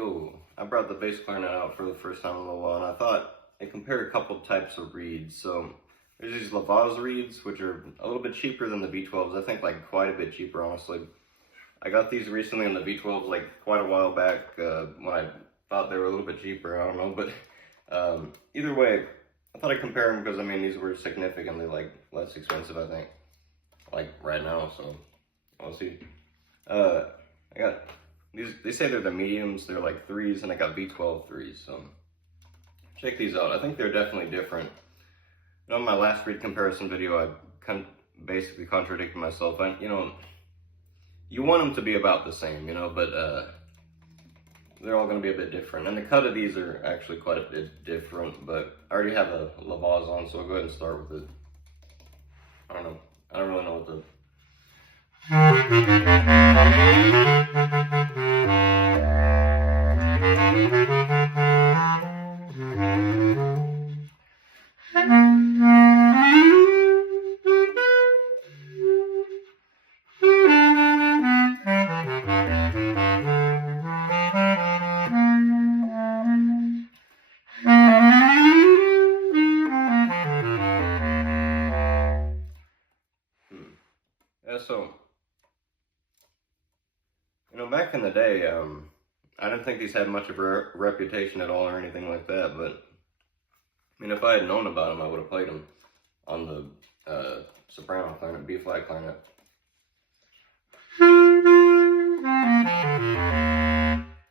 Yo, I brought the bass clarinet out for the first time in a little while, and I thought I'd compare a couple types of reeds. So there's these LaVoz reeds, which are a little bit cheaper than the V12s. I think like quite a bit cheaper, honestly. I got these recently on the V12s like quite a while back when I thought they were a little bit cheaper. I don't know, but either way, I thought I'd compare them because I mean these were significantly like less expensive, I think, like right now. So we'll see. I got these. They say they're the mediums. They're like 3s, and I got V12 3s. So check these out. I think they're definitely different. You know, in my last reed comparison video, I basically contradicted myself. You want them to be about the same, but they're all going to be a bit different. And the cut of these are actually quite a bit different, but I already have a LaVoz on, so I'll go ahead and start with it. I don't know. I don't really know what the... Yeah, so, back in the day, I didn't think these had much of a reputation at all or anything like that, but, I mean, if I had known about them, I would have played them on the soprano clarinet, B-flat clarinet.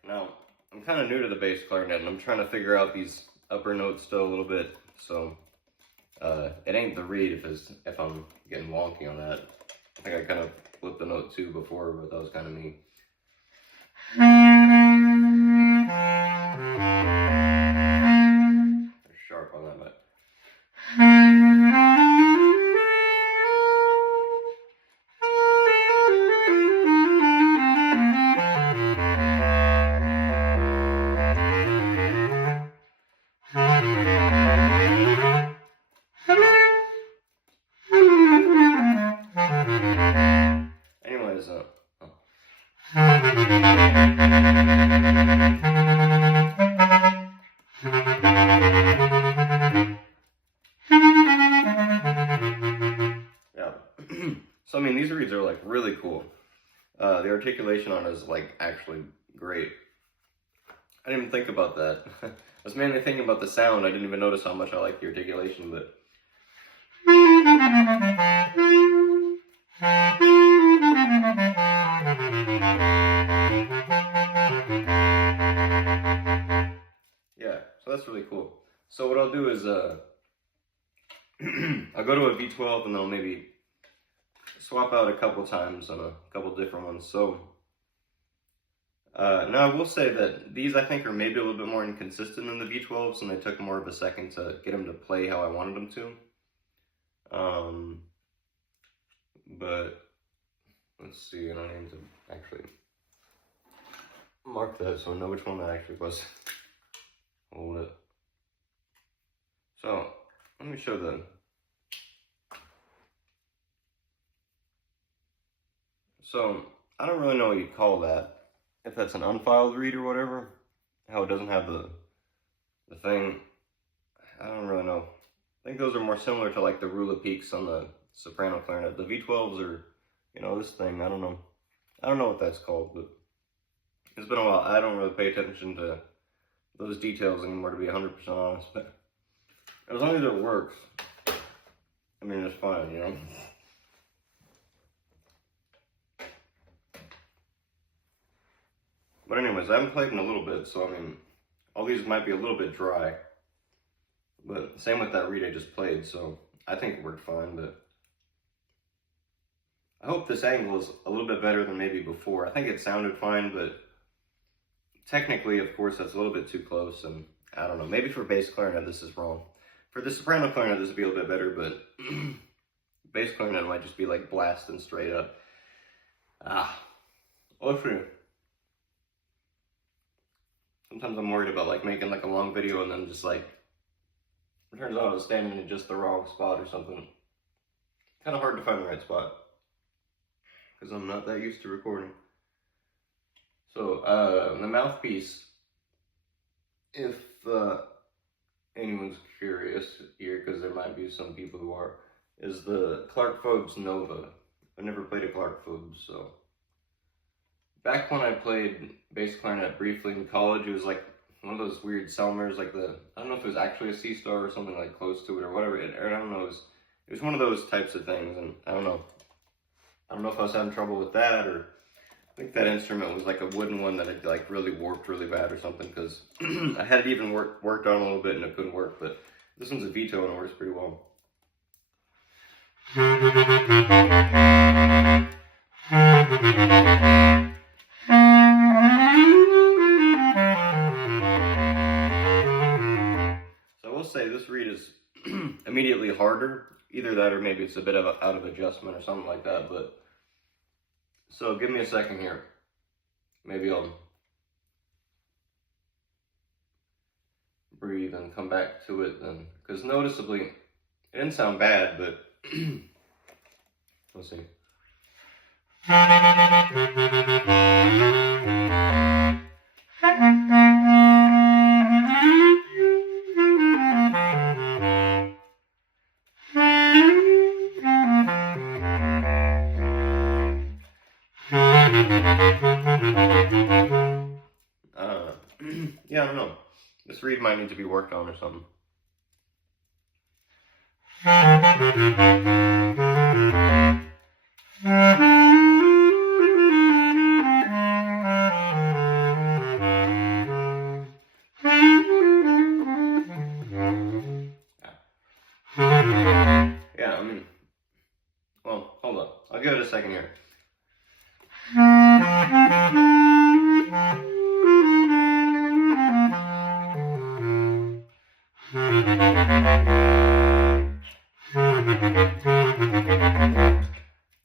Now, I'm kind of new to the bass clarinet, and I'm trying to figure out these upper notes still a little bit, so it ain't the reed if I'm getting wonky on that. I think I kind of flipped the note 2 before, but that was kind of me. They're sharp on that, but... Anyways, yeah. So I mean, these reeds are like really cool. The articulation on it is like actually great. I didn't even think about that. I was mainly thinking about the sound. I didn't even notice how much I like the articulation, but... yeah, so that's really cool. So what I'll do is, I'll go to a V12 and then I'll maybe swap out a couple times on a couple different ones. So, now I will say that these I think are maybe a little bit more inconsistent than the V12s, and they took more of a second to get them to play how I wanted them to. But let's see, and I need to actually mark that so I know which one that actually was. Hold it. So let me show the... So I don't really know what you'd call that. If that's an unfiled reed or whatever, how it doesn't have the thing, I don't really know. I think those are more similar to like the Rula peaks on the soprano clarinet. The V12s are, this thing, I don't know. I don't know what that's called, but it's been a while. I don't really pay attention to those details anymore, to be 100% honest, but as long as it works, I mean, it's fine, But anyways, I haven't played in a little bit, so I mean, all these might be a little bit dry. But same with that reed I just played, so I think it worked fine, but I hope this angle is a little bit better than maybe before. I think it sounded fine, but technically, of course, that's a little bit too close, and I don't know. Maybe for bass clarinet, this is wrong. For the soprano clarinet, this would be a little bit better, but bass clarinet might just be like blasting straight up. Let's see. Sometimes I'm worried about like making like a long video and then just like, it turns out I was standing in just the wrong spot or something. Kind of hard to find the right spot because I'm not that used to recording. So the mouthpiece if anyone's curious here, because there might be some people who are, is the LaVoz Nova. I've never played a LaVoz, so. Back when I played bass clarinet briefly in college, it was like one of those weird Selmers, like I don't know if it was actually a C-star or something like close to it or whatever, or I don't know, it was one of those types of things, and I don't know if I was having trouble with that, or I think that instrument was like a wooden one that had like really warped really bad or something, because I had it even worked on a little bit and it couldn't work, but this one's a V12 and it works pretty well. So I will say this reed is immediately harder, either that or maybe it's a bit of out of adjustment or something like that, but so give me a second here. Maybe I'll breathe and come back to it then, because noticeably it didn't sound bad, but let's see. Yeah, I don't know. This reed might need to be worked on or something. Yeah, I mean, well, hold up. I'll give it a second here.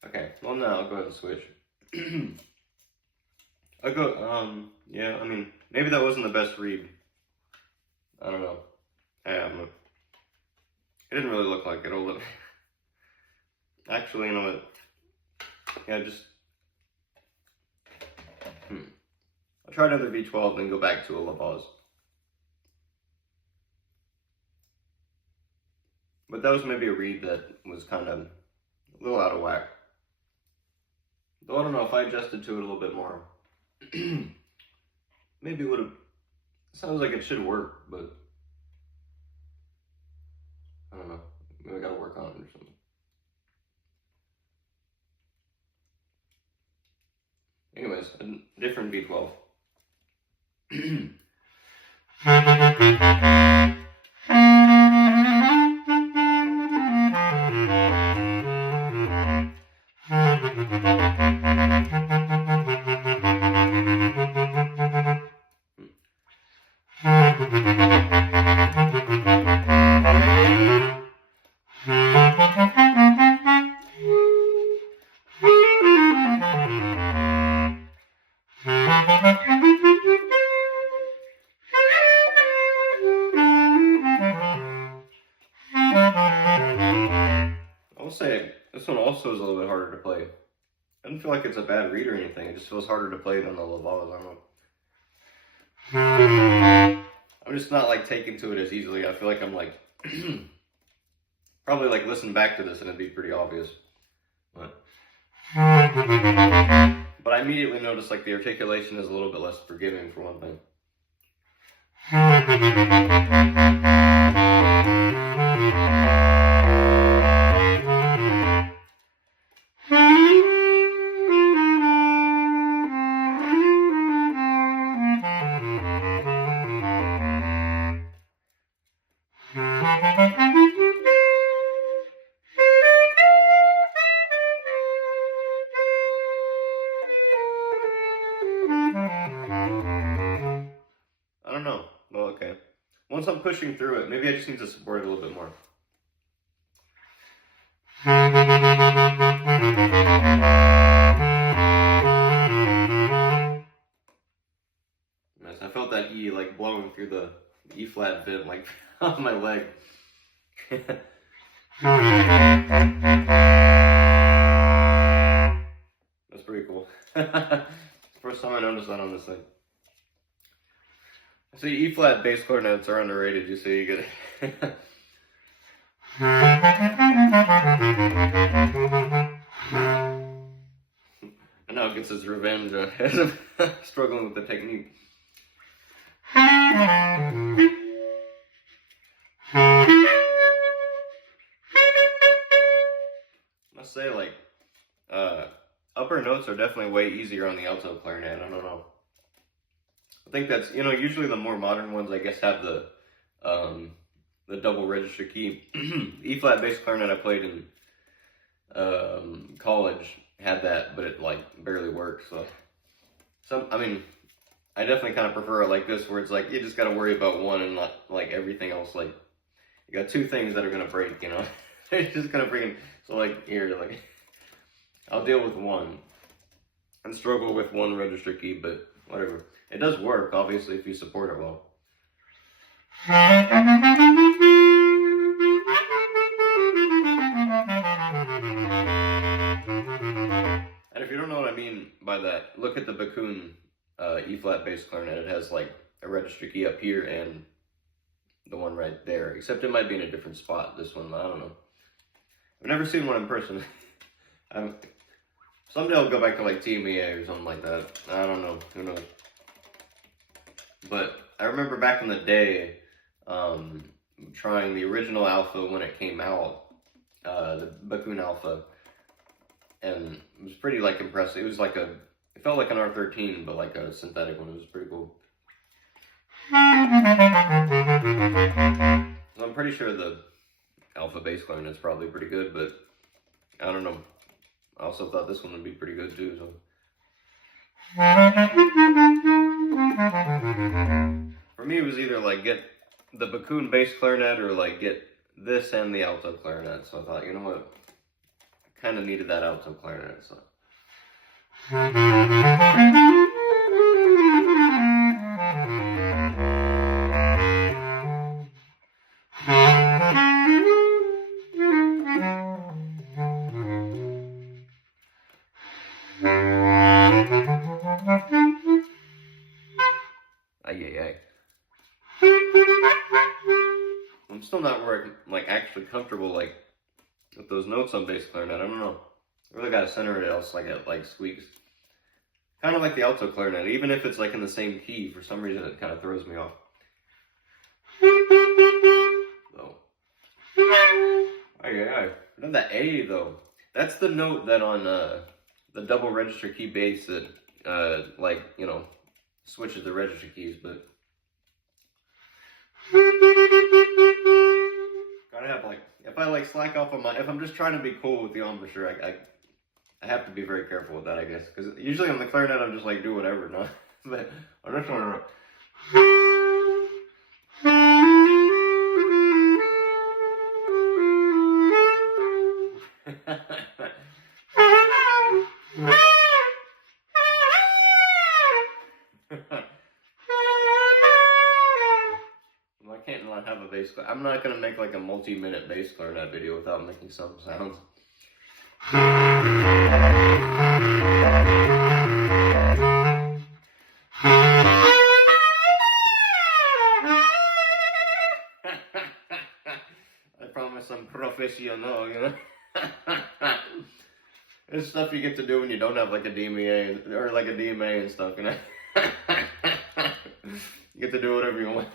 Okay, well now I'll go ahead and switch. Yeah, I mean, maybe that wasn't the best reed. I don't know. Yeah, it didn't really look like it. Actually, you know what? Yeah, I'll try another V12, then go back to a LaVoz. But that was maybe a reed that was kind of a little out of whack. Though I don't know if I adjusted to it a little bit more. Maybe it would have. Sounds like it should work, but I don't know. Maybe I gotta work on it or something. Anyways, a different V12. I will say, this one also is a little bit harder to play. I don't feel like it's a bad reed or anything, it just feels harder to play than the LaVoz, I don't know. I'm just not like taking to it as easily. I feel like I'm like, probably like listen back to this and it'd be pretty obvious. But I immediately noticed like the articulation is a little bit less forgiving for one thing. I don't know. Well, okay. Once I'm pushing through it, maybe I just need to support it a little bit more. Nice. I felt that E like blowing through the E flat bit like off my leg. That's pretty cool. First time I noticed that on this thing. See, E-flat bass clarinets are underrated, you see, you get and now it gets its revenge as I'm struggling with the technique. I must say, like, upper notes are definitely way easier on the alto clarinet. I don't know. I think that's, you know, usually the more modern ones, I guess, have the double register key. E-flat bass clarinet I played in college had that, but it like barely works. So I mean, I definitely kind of prefer it like this, where it's like you just got to worry about one and not like everything else. Like you got two things that are gonna break, you know. It's just gonna freaking, so like here, like I'll deal with one and struggle with one register key, but whatever. It does work, obviously, if you support it well. And if you don't know what I mean by that, look at the Bakun E-flat bass clarinet. It has like a register key up here and the one right there, except it might be in a different spot. This one, I don't know. I've never seen one in person. Someday I'll go back to like TMEA or something like that. I don't know, who knows. But I remember back in the day, trying the original Alpha when it came out, the Bakun Alpha, and it was pretty like impressive. It was like it felt like an R13, but like a synthetic one. It was pretty cool. So I'm pretty sure the Alpha bass clarinet is probably pretty good, but I don't know. I also thought this one would be pretty good too, so. For me, it was either like get the Bakun bass clarinet or like get this and the alto clarinet. So I thought, you know what, I kind of needed that alto clarinet. So. I'm still not where I'm like actually comfortable like with those notes on bass clarinet. I don't know. I really gotta center it else like it like squeaks. Kind of like the alto clarinet, even if it's like in the same key, for some reason it kind of throws me off. So. Not that A though. That's the note that on the double register key bass that like, you know, switches the register keys, but gotta have like, if I like slack off on my, if I'm just trying to be cool with the embouchure, I have to be very careful with that, I guess, because usually on the clarinet I'm just like do whatever, no, but on this one, I can't not have a bass clarinet. I'm not gonna make like a multi-minute bass clarinet video without making some sounds. I promise I'm professional, you know. It's stuff you get to do when you don't have like a DMA or like a DMA and stuff, you know. You get to do whatever you want.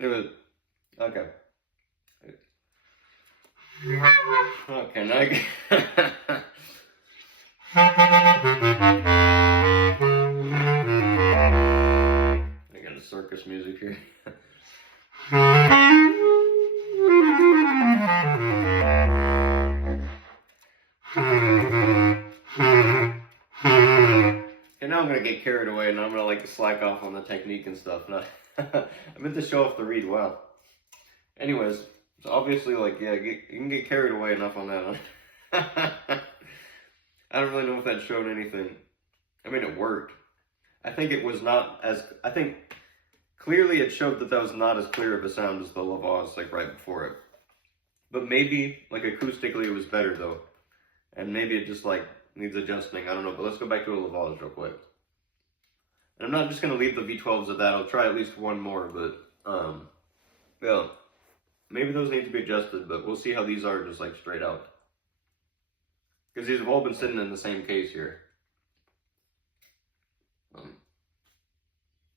Anyway, okay. Okay, now I get a circus music here. And now I'm gonna get carried away and I'm gonna like slack off on the technique and stuff. No, I meant to show off the reed. Wow. Anyways, so obviously, like, yeah, you can get carried away enough on that. I don't really know if that showed anything. I mean, it worked. I think it was not as, I think clearly it showed that was not as clear of a sound as the LaVoz, like right before it. But maybe, like acoustically, it was better though. And maybe it just like needs adjusting. I don't know, but let's go back to a LaVoz real quick. And I'm not just going to leave the V12s at that. I'll try at least one more, but, yeah, maybe those need to be adjusted, but we'll see how these are just like straight out. Because these have all been sitting in the same case here.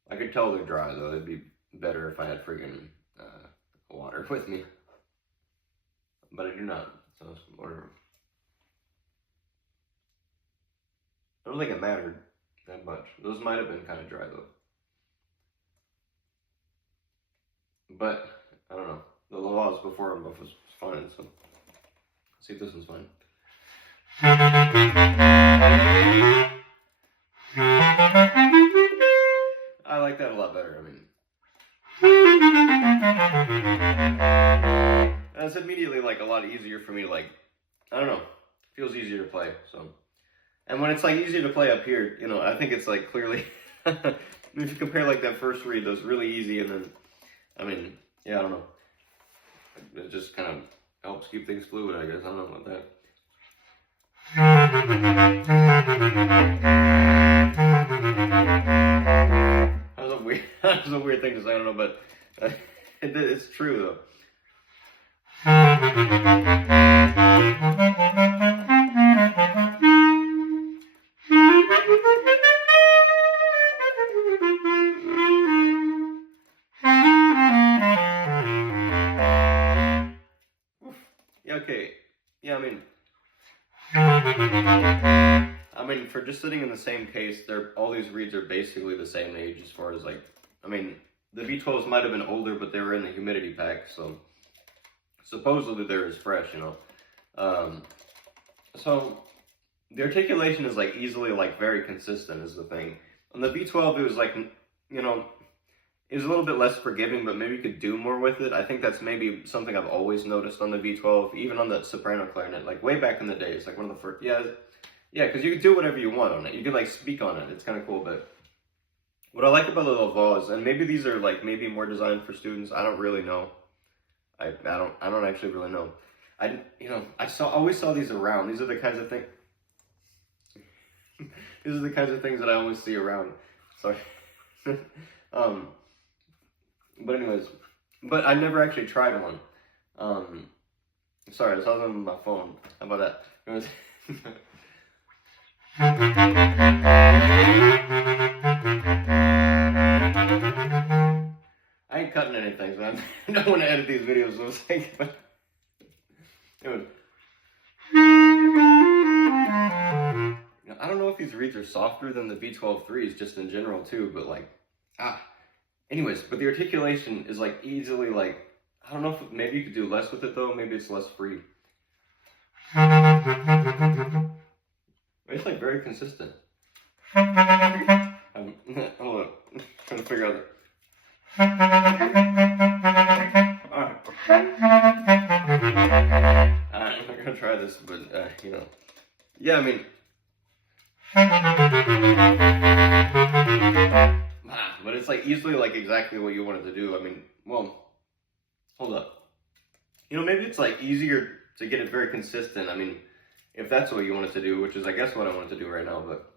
I could tell they're dry, though. It'd be better if I had friggin' water with me. But I do not, so whatever. I don't think it mattered that much. Those might have been kind of dry, though. But, I don't know. The LaVoz before and was fine, so let's see if this one's fine. I like that a lot better, I mean. That's immediately like a lot easier for me to like, I don't know, feels easier to play, so. And when it's like easier to play up here, you know, I think it's like clearly, if you compare like that first read, that's really easy, and then, I mean, yeah, I don't know. It just kind of helps keep things fluid, I guess. I don't know about that. That was a weird thing to say, I don't know, but it's true though. Yeah, okay. Yeah, I mean, for just sitting in the same case, all these reeds are basically the same age as far as like, I mean, the V12s might have been older, but they were in the humidity pack, so supposedly they're as fresh, you know. So the articulation is like easily like very consistent is the thing. On the V12, it was like, you know, it was a little bit less forgiving, but maybe you could do more with it. I think that's maybe something I've always noticed on the V12, even on the soprano clarinet, like way back in the day. It's like one of the first, yeah, because you can do whatever you want on it. You can like speak on it. It's kind of cool, but what I like about the LaVoz, and maybe these are like maybe more designed for students. I don't really know. I don't actually really know. I always saw these around. These are the kinds of things. These are the kinds of things that I always see around. Sorry. But anyways, but I never actually tried one. Sorry, I saw them on my phone. How about that? Anyways. I ain't cutting anything, so I don't want to edit these videos, so I was thinking about it. I don't know if these reeds are softer than the V12 3s, just in general too, but like, anyways, but the articulation is like easily like, I don't know if maybe you could do less with it though, maybe it's less free. It's like very consistent. Hold on, I'm trying to figure out it. I'm not gonna try this, but you know, yeah, I mean, but it's like easily like exactly what you wanted to do. I mean, well, hold up. You know, maybe it's like easier to get it very consistent. I mean, if that's what you wanted to do, which is I guess what I wanted to do right now, but.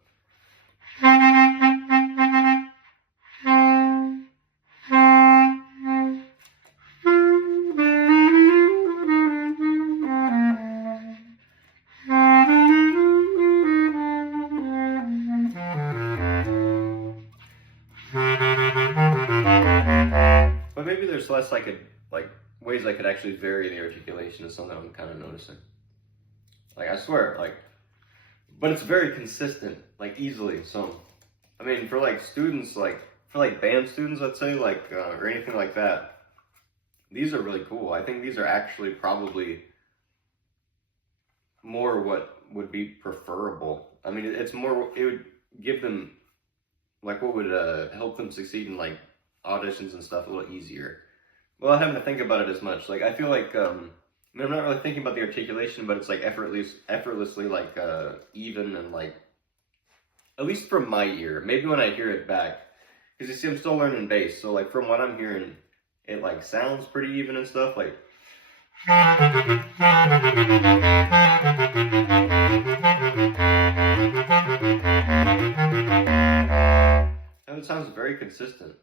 But maybe there's less like ways I could actually vary the articulation is something I'm kind of noticing. Like, I swear, like, but it's very consistent, like, easily, so, I mean, for, like, students, like, for, like, band students, let's say, like, or anything like that, these are really cool. I think these are actually probably more what would be preferable. I mean, it's more, it would give them, like, what would help them succeed in, like, auditions and stuff a little easier. Well, I haven't to think about it as much. Like, I feel like, I mean, I'm not really thinking about the articulation, but it's like effortlessly like even and like, at least from my ear. Maybe when I hear it back, because you see, I'm still learning bass, so like from what I'm hearing, it like sounds pretty even and stuff. Like, very consistent.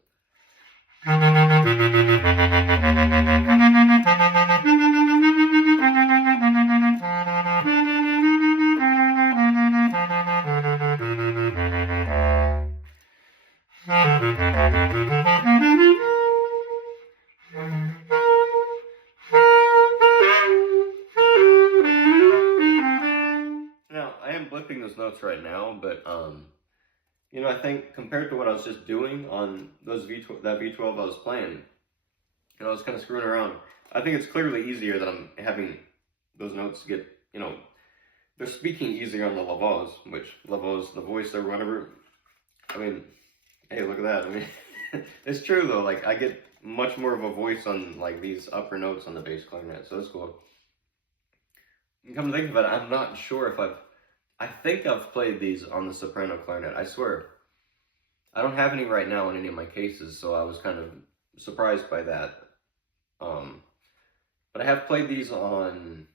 Now, I am blipping those notes right now, but you know, I think compared to what I was just doing on those that V12 I was playing, and I was kind of screwing around, I think it's clearly easier that I'm having those notes get, you know, they're speaking easier on the LaVoz, which LaVoz, the voice or whatever. I mean, hey, look at that. I mean, it's true though. Like, I get much more of a voice on like these upper notes on the bass clarinet, so it's cool. And come to think of it, I'm not sure if I think I've played these on the soprano clarinet. I swear. I don't have any right now in any of my cases, so I was kind of surprised by that. But I have played these on,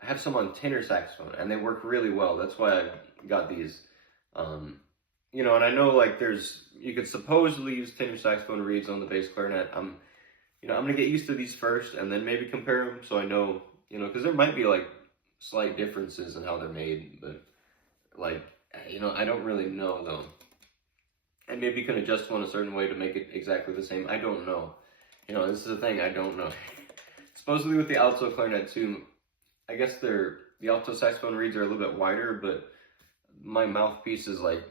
I have some on tenor saxophone, and they work really well. That's why I got these. You know, and I know like you could supposedly use tenor saxophone reeds on the bass clarinet. You know, I'm gonna get used to these first, and then maybe compare them, so I know, you know, because there might be like slight differences in how they're made, but like, you know, I don't really know though. And maybe you can adjust one a certain way to make it exactly the same. I don't know. You know, this is the thing, I don't know. Supposedly with the alto clarinet too, I guess the alto saxophone reeds are a little bit wider, but my mouthpiece is like,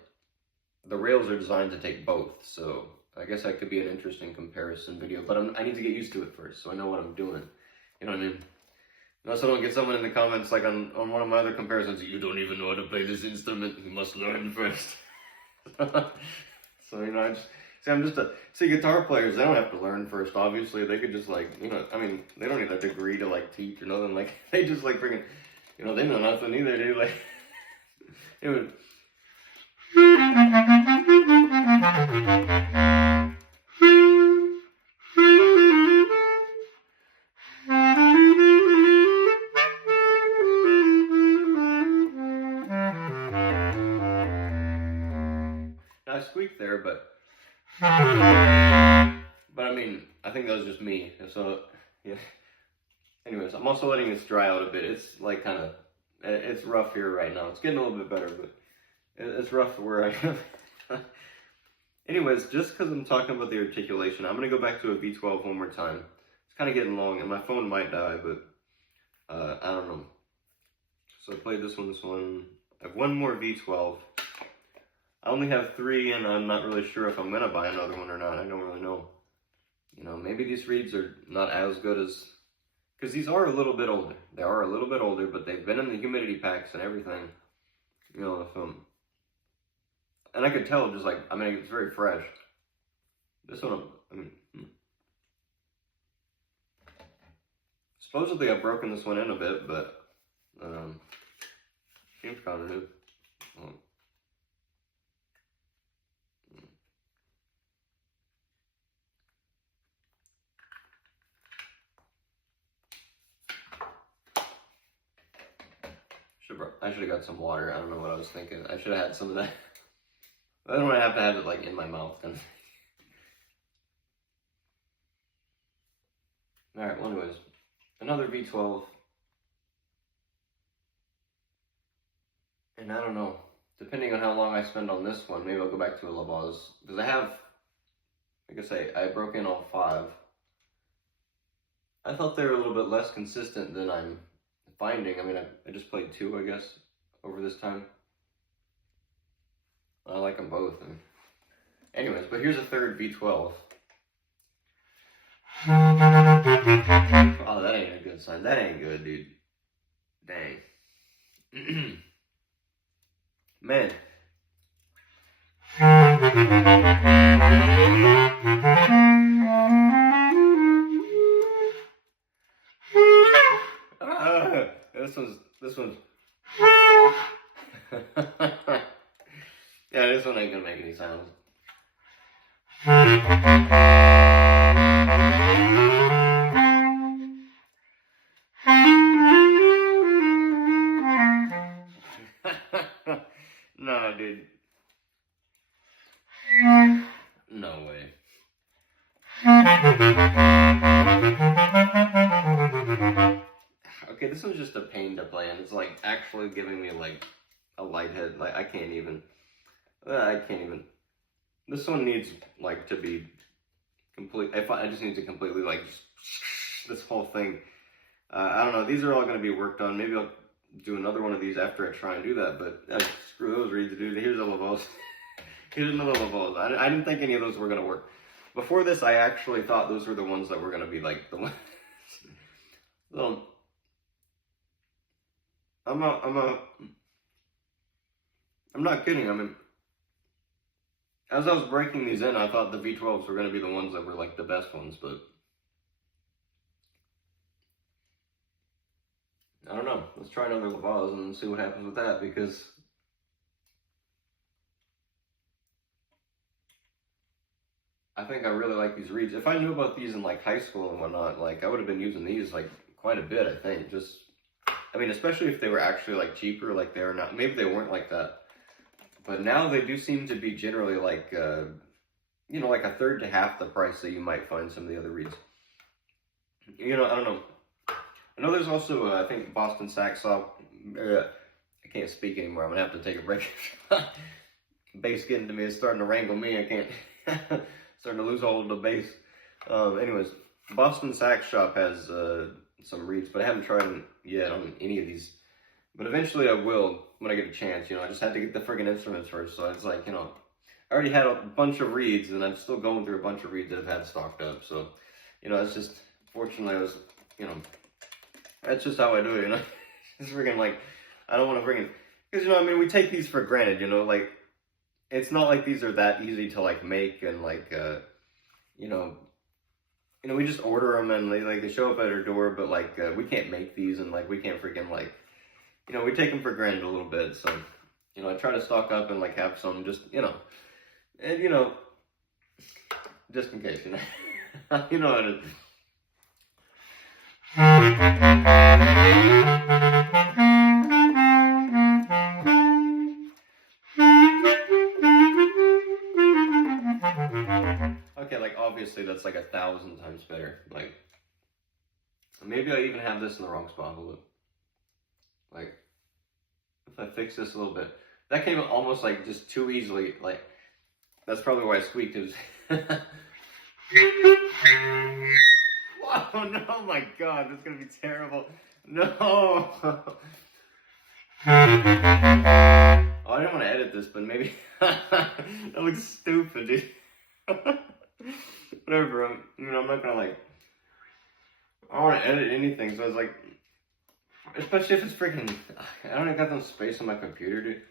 the rails are designed to take both, so I guess that could be an interesting comparison video, but I need to get used to it first, so I know what I'm doing. You know what I mean? Unless I don't get someone in the comments, like on one of my other comparisons, you don't even know how to play this instrument, you must learn first. So, you know, guitar players, they don't have to learn first, obviously. They could just, like, you know, I mean, they don't need a degree to, like, teach or nothing. Like, they just, like, freaking, you know, they know nothing either, dude. Like, it would... I squeaked there, but I mean, I think that was just me. So, yeah. Anyways, I'm also letting this dry out a bit. It's like kind of, it's rough here right now. It's getting a little bit better, but it's rough where I am. Anyways, just because I'm talking about the articulation, I'm going to go back to a V12 one more time. It's kind of getting long, and my phone might die, but I don't know. So I played this one. I have one more V12. I only have 3, and I'm not really sure if I'm going to buy another one or not. I don't really know. You know, maybe these reeds are not as good as... Because these are a little bit older. They are a little bit older, but they've been in the humidity packs and everything. You know, and I could tell just like, I mean, it's very fresh. This one, I mean... Supposedly I've broken this one in a bit, but... seems kind of new. I should have got some water. I don't know what I was thinking. I should have had some of that. I don't want to have it like in my mouth. Kind of. Alright, well anyways. Another V12. And I don't know. Depending on how long I spend on this one, maybe I'll go back to a LaVoz. Because I have, like I say, I broke in all 5. I thought they were a little bit less consistent than I'm finding. I mean, I just played 2, I guess, over this time. I like them both. And anyways, but here's a third V12. Oh, that ain't a good sign. That ain't good, dude. Dang. Man. This one's yeah, this one ain't gonna make any sounds. No, dude. is just a pain to play, and it's like actually giving me like a light head. Like I can't even. This one needs like to be complete. If I just need to completely like this whole thing. I don't know. These are all going to be worked on. Maybe I'll do another one of these after I try and do that. But screw those reeds, dude. Here's a LaVoz. Here's another LaVoz. I didn't think any of those were going to work. Before this, I actually thought those were the ones that were going to be like the ones. So, I'm not kidding. I mean, as I was breaking these in, I thought the V12s were going to be the ones that were like the best ones, but I don't know. Let's try another LaVoz and see what happens with that, because I think I really like these reeds. If I knew about these in like high school and whatnot, like I would have been using these like quite a bit, I think. I mean, especially if they were actually like cheaper, like they are not. Maybe they weren't like that. But now they do seem to be generally like, you know, like a third to half the price that you might find some of the other reeds. You know, I don't know. I know there's also, I think, Boston Saxsaw. I can't speak anymore. I'm going to have to take a break. Bass getting to me is starting to wrangle me. I can't. Starting to lose all of the bass. Anyways, Boston Sax Shop has some reeds, but I haven't tried them yet on any of these. But eventually I will when I get a chance. You know, I just had to get the friggin' instruments first. So it's like, you know, I already had a bunch of reeds, and I'm still going through a bunch of reeds that I've had stocked up. So, you know, it's just, fortunately, I was, you know, that's just how I do it, you know. It's friggin' like, I don't want to friggin', because, you know, I mean, we take these for granted, you know, like, it's not like these are that easy to, like, make, and, like, you know, we just order them, and they show up at our door, but, like, we can't make these, and, like, we can't freaking, like, you know, we take them for granted a little bit. So, you know, I try to stock up and, like, have some just, you know, and, you know, just in case, you know, you know what it is. Okay, like, obviously that's like 1,000 times better. Like, maybe I even have this in the wrong spot. Hold up. Like, if I fix this a little bit, that came almost like just too easily. Like, that's probably why I squeaked. It was. Whoa, no, my God, that's gonna be terrible. No. Oh, I didn't want to edit this, but maybe that looks stupid, dude. Whatever. You know, I'm not gonna like. I don't want to edit anything, so it's like. Especially if it's freaking. I don't even got no space on my computer, dude.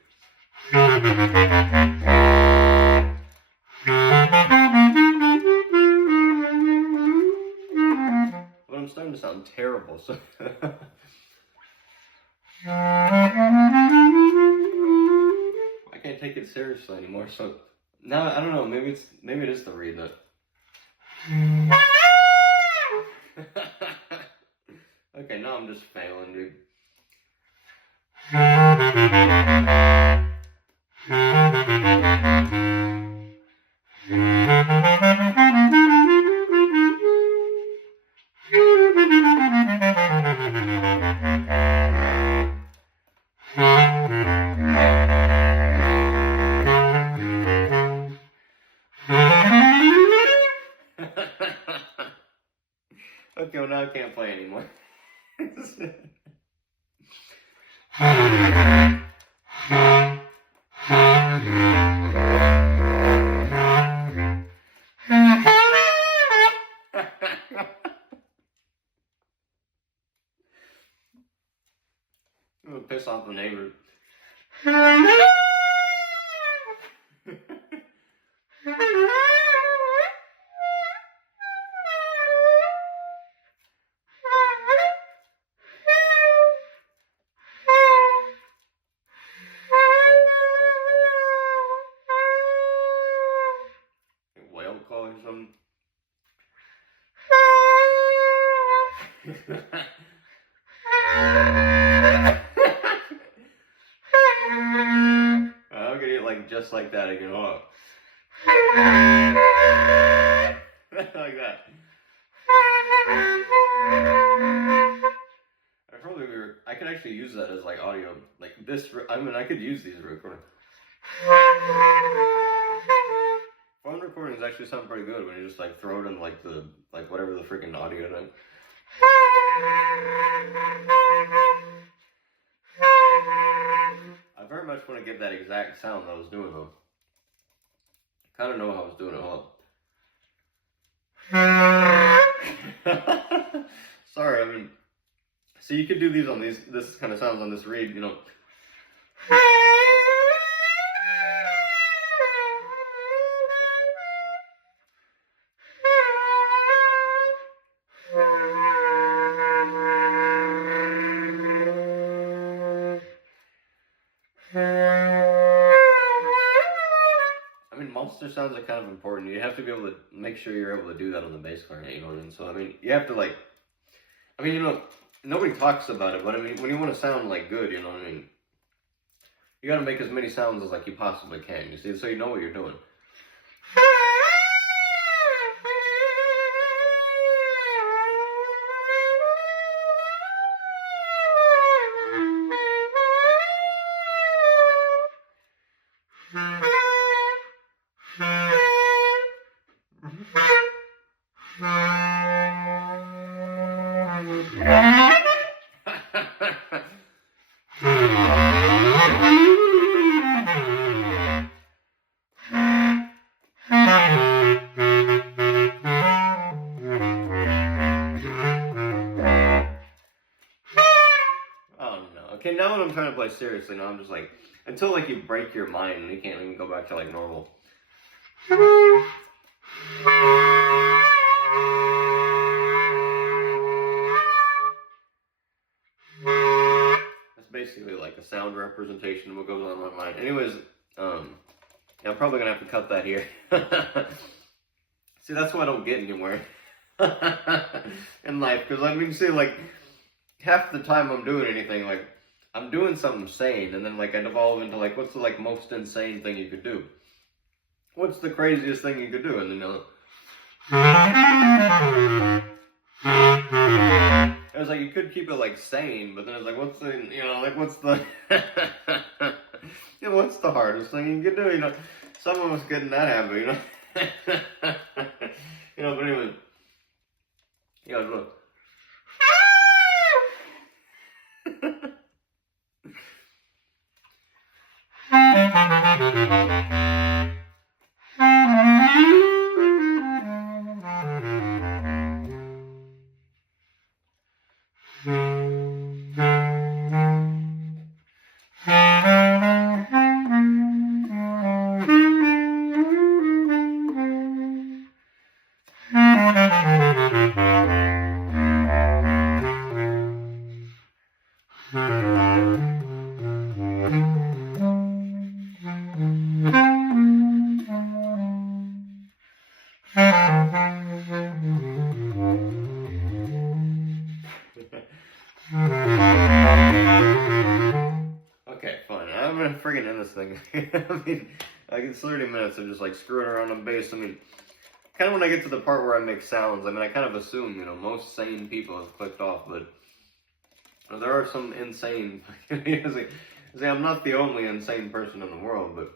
But I'm starting to sound terrible, so. I can't take it seriously anymore, so. Now, I don't know, maybe it is the reed that. Okay, now I'm just failing, dude. Okay, well now I can't play anymore. I'm gonna piss off the neighbor. Whale call or something. I'll get it like just like that again. Oh. Like that. I probably I could actually use that as like audio, like this. I mean, I could use these recordings. Phone recordings actually sound pretty good when you just like throw it in like the whatever the freaking audio thing. I very much want to get that exact sound I was doing though. Kind of know how I was doing it well. Sorry, I mean, so you could do these on this kind of sounds on this reed, you know. I mean, monster sounds are kind of important. You have to be able to make sure you're able to do that on the bass clarinet, you know what I mean? So, I mean, you have to, like, I mean, you know, nobody talks about it, but I mean, when you want to sound, like, good, you know what I mean? You gotta make as many sounds as, like, you possibly can, you see? So you know what you're doing. Okay, now when I'm trying to play seriously, now I'm just like, until like you break your mind and you can't even go back to like normal. That's basically like a sound representation of what goes on in my mind. Anyways, yeah, I'm probably gonna have to cut that here. See, that's why I don't get anywhere in life, because I mean, see, like, half the time I'm doing anything, like, I'm doing something sane, and then, like, I devolve into, like, what's the, like, most insane thing you could do? What's the craziest thing you could do? And then, it was like, you could keep it, like, sane, but then it's like, what's the, you know, like, what's the, you know, what's the hardest thing you could do, you know? Some of us get in that habit, you know? You know, but anyway, yeah, look. Okay, fine. I'm gonna friggin' end this thing. I mean, like, it's 30 minutes of just like screwing around on bass. I mean, kind of when I get to the part where I make sounds, I mean, I kind of assume, you know, most sane people have clicked off, but there are some insane. See, I'm not the only insane person in the world, but.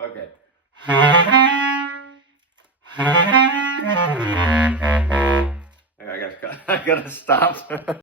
Okay. I gotta stop.